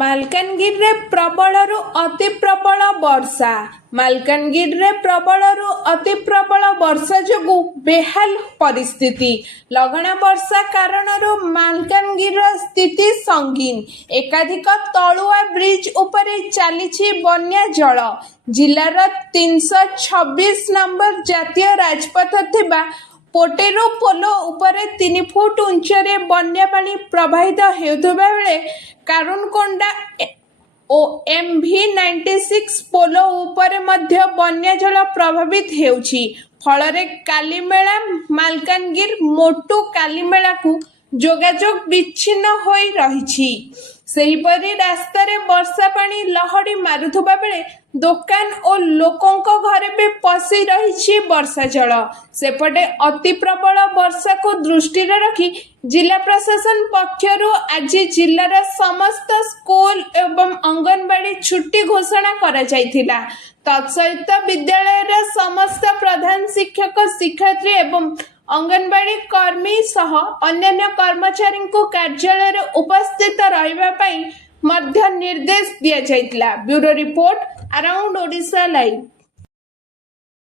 ମାଲକାନଗିରିରେ ପ୍ରବଳରୁ ଅତି ପ୍ରବଳ ବର୍ଷା। ମାଲକାନଗିରିରେ ପ୍ରବଳରୁ ଅତି ପ୍ରବଳ ବର୍ଷା ଯୋଗୁଁ ବେହାଲ ପରିସ୍ଥିତି। ଲଗାଣ ବର୍ଷା କାରଣରୁ ମାଲକାନଗିରିର ସ୍ଥିତି ସଙ୍ଗୀନ। ଏକାଧିକ ତଳୁଆ ବ୍ରିଜ ଉପରେ ଚାଲିଛି ବନ୍ୟା ଜଳ। ଜିଲ୍ଲାର 326 ନମ୍ବର ଜାତୀୟ ରାଜପଥ ଥିବା ପୋଟେରୁ ପୋଲ ଉପରେ 3 ଫୁଟ ଉଚ୍ଚରେ ବନ୍ୟା ପାଣି ପ୍ରବାହିତ ହେଉଥିବା ବେଳେ କାରୁନକୋଣ୍ଡା ଓ MV96 ପୋଲ ଉପରେ ମଧ୍ୟ ବନ୍ୟା ଜଳ ପ୍ରଭାବିତ ହେଉଛି। ଫଳରେ କାଲିମେଳା ମାଲକାନଗିରି ମୋଟୁ କାଲିମେଳାକୁ ଯୋଗାଯୋଗ ବିଚ୍ଛିନ୍ନ ହୋଇ ରହିଛି। ସେହିପରି ରାସ୍ତାରେ ବର୍ଷା ପାଣି ଲହଡ଼ି ମାରୁଥିବା ବେଳେ ଦୋକାନ ଓ ଲୋକଙ୍କ ଘରେ ବି ପଶି ରହିଛି ବର୍ଷା ଜଳ। ସେପଟେ ଅତି ପ୍ରବଳ ବର୍ଷାକୁ ଦୃଷ୍ଟିରେ ରଖି ଜିଲ୍ଲା ପ୍ରଶାସନ ପକ୍ଷରୁ ଆଜି ଜିଲ୍ଲାର ସମସ୍ତ ସ୍କୁଲ ଏବଂ ଅଙ୍ଗନବାଡ଼ି ଛୁଟି ଘୋଷଣା କରାଯାଇଥିଲା। ତତ୍ସହିତ ବିଦ୍ୟାଳୟର ସମସ୍ତ ପ୍ରଧାନ ଶିକ୍ଷକ ଶିକ୍ଷୟିତ୍ରୀ ଏବଂ ଅଙ୍ଗନବାଡ଼ି କର୍ମୀ ସହ ଅନ୍ୟାନ୍ୟ କର୍ମଚାରୀଙ୍କୁ କାର୍ଯ୍ୟାଳୟରେ ଉପସ୍ଥିତ ରହିବା ପାଇଁ ମଧ୍ୟ ନିର୍ଦ୍ଦେଶ ଦିଆଯାଇଥିଲା। Bureau report, around Odisha live.